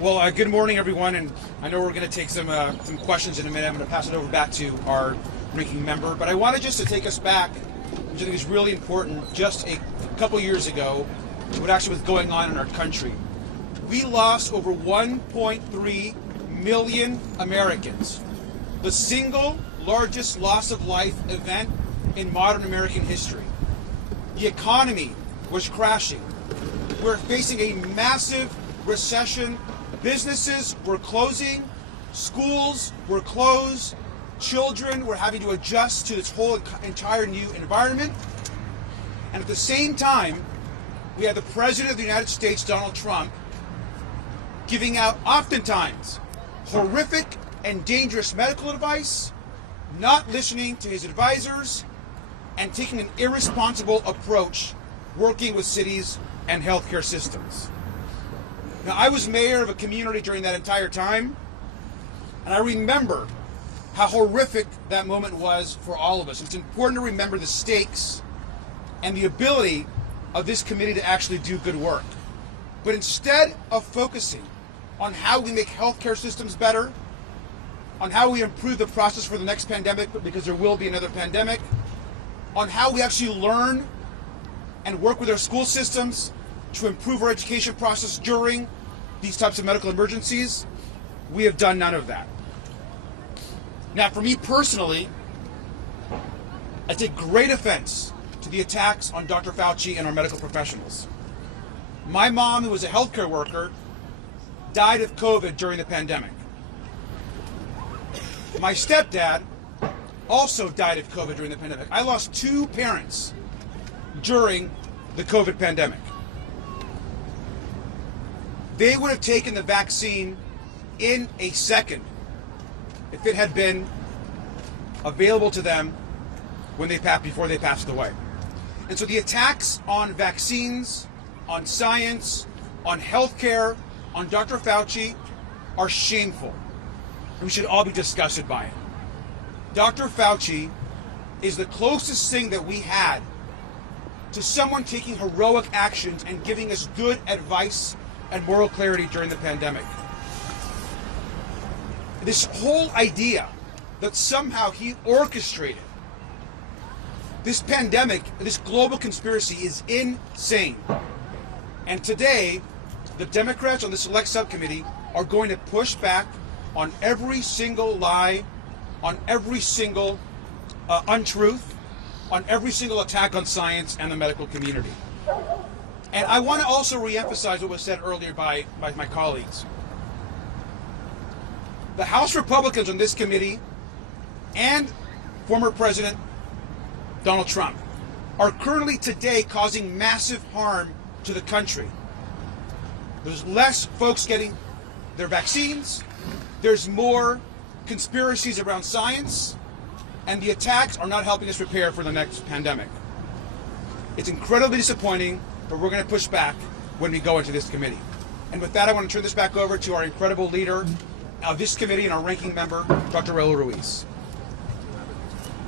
Well, good morning, everyone, and I know we're going to take some questions in a minute. I'm going to pass it over back to our ranking member, but I wanted just to take us back, which I think is really important, just a couple years ago, to what actually was going on in our country. We lost over 1.3 million Americans, the single largest loss of life event in modern American history. The economy was crashing. We're facing a massive recession. Businesses were closing, schools were closed, children were having to adjust to this whole entire new environment. And at the same time, we had the President of the United States, Donald Trump, giving out oftentimes horrific and dangerous medical advice, not listening to his advisors, and taking an irresponsible approach working with cities and healthcare systems. Now, I was mayor of a community during that entire time, and I remember how horrific that moment was for all of us. It's important to remember the stakes and the ability of this committee to actually do good work. But instead of focusing on how we make healthcare systems better, on how we improve the process for the next pandemic, because there will be another pandemic, on how we actually learn and work with our school systems to improve our education process during these types of medical emergencies, we have done none of that. Now, for me personally, I take great offense to the attacks on Dr. Fauci and our medical professionals. My mom, who was a healthcare worker, died of COVID during the pandemic. My stepdad also died of COVID during the pandemic. I lost two parents during the COVID pandemic. They would have taken the vaccine in a second if it had been available to them before they passed away. And so the attacks on vaccines, on science, on healthcare, on Dr. Fauci are shameful. And we should all be disgusted by it. Dr. Fauci is the closest thing that we had to someone taking heroic actions and giving us good advice and moral clarity during the pandemic. This whole idea that somehow he orchestrated this pandemic, this global conspiracy, is insane. And today, the Democrats on the Select Subcommittee are going to push back on every single lie, on every single untruth, on every single attack on science and the medical community. And I want to also reemphasize what was said earlier by my colleagues. The House Republicans on this committee and former President Donald Trump are currently today causing massive harm to the country. There's less folks getting their vaccines, there's more conspiracies around science, and the attacks are not helping us prepare for the next pandemic. It's incredibly disappointing, but we're going to push back when we go into this committee. And with that, I want to turn this back over to our incredible leader of this committee and our ranking member, Dr. Raul Ruiz.